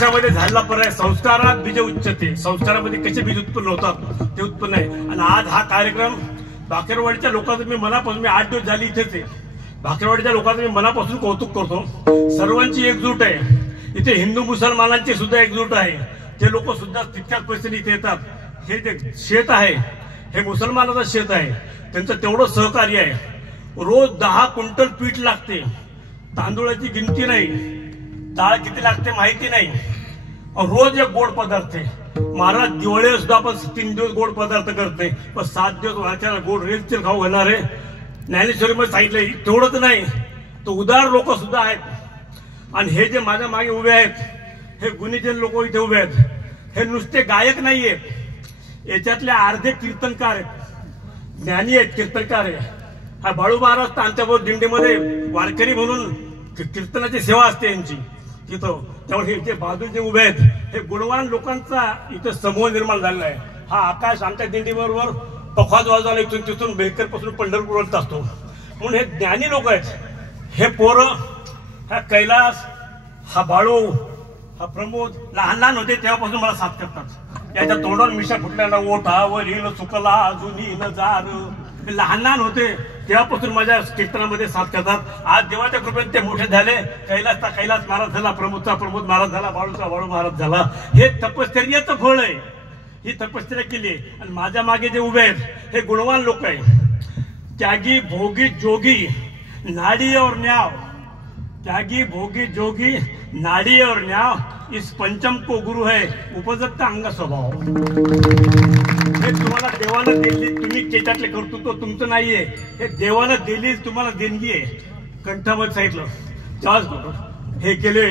वृक्षामध्ये झालेला पर्याय संस्कारात बीज उच्चते, संस्कारामध्ये कसे बीज उत्पन्न होतात ते उत्पन्न आहे. आणि आज हा कार्यक्रम भाकरवाडीच्या लोकांचं मी मनापासून, मी 8 दिवस झाली इथेच आहे, भाकरवाडीच्या लोकांचं मी मनापासून कौतुक करतो. सर्वांची एकजूट आहे इथे, हिंदू मुसलमानांची सुद्धा एकजूट आहे. ते लोक सुद्धा तितक्याच पैसे इथे येतात. हे जे शेत आहे हे मुसलमानाचं शेत आहे, त्यांचं तेवढं सहकार्य आहे. रोज 10 क्विंटल पीठ लागते, तांदूळाची गिनती नाही, डाळ किती लागते माहिती नाही. रोज एक गोड पदार्थ आहे. महाराज दिवाळी सुद्धा आपण 3 दिवस गोड पदार्थ करत नाही, पण 7 दिवस वाच्याला गोड रेल खाऊ घालणार आहे. ज्ञानेश्वरीमध्ये सांगितलंय तेवढंच नाही, तो उदार लोक सुद्धा आहेत. आणि हे जे माझ्या मागे उभे आहेत हे गुणीजन लोक इथे उभे आहेत, हे नुसते गायक नाही आहेत, याच्यातले अर्धे कीर्तनकार आहेत, ज्ञानी आहेत, कीर्तनकार आहे. हा बाळू महाराज तर आमच्याबरोबर दिंडीमध्ये वारकरी म्हणून कीर्तनाची सेवा असते यांची तिथं. त्यामुळे हे जे बाजू जे उभे आहेत हे गुणवान लोकांचा इथं समूह निर्माण झालेला आहे. हा आकाश आमच्या दिंडीबरोबर पखवाज वाजवायला इथून तिथून बेकर पासून पंढरपूरपर्यंत असतो. म्हणून हे ज्ञानी लोक आहेत. हे पोरं, हा कैलास, हा बाळू, हा प्रमोद लहान लहान होते तेव्हापासून मला साथ करतात. याच्या तोंडावर मिशा फुटल्याला ओठावरील चुकला अजूनही नजार, लहान लहान होते तेव्हापासून माझ्या कीर्तनामध्ये साथ करतात. आज देवाच्या कृपेने ते मोठे झाले. कैलासचा कैलास महाराज झाला, प्रमोदचा प्रमोद महाराज झाला, बाळूचा बाळू महाराज झाला. हे तपश्चर्याचं फळ आहे. ही तपश्चर्या केली. आणि माझ्या मागे जे उभे आहेत हे गुणवान लोक आहेत. त्यागी भोगी जोगी नाड़ी और न्याव, त्यागी भोगी जोगी नाड़ी और न्याव, इस पंचम को गुरु है उपजत अंग स्वभाव. हे तुम्हाला देवानं दिली, तुम्ही त्याच्यातले कर्तृत्व तुमचं नाहीये, हे देवानं दिली तुम्हाला देणगी आहे. कंठामध्ये सांगितलं 40 हे केले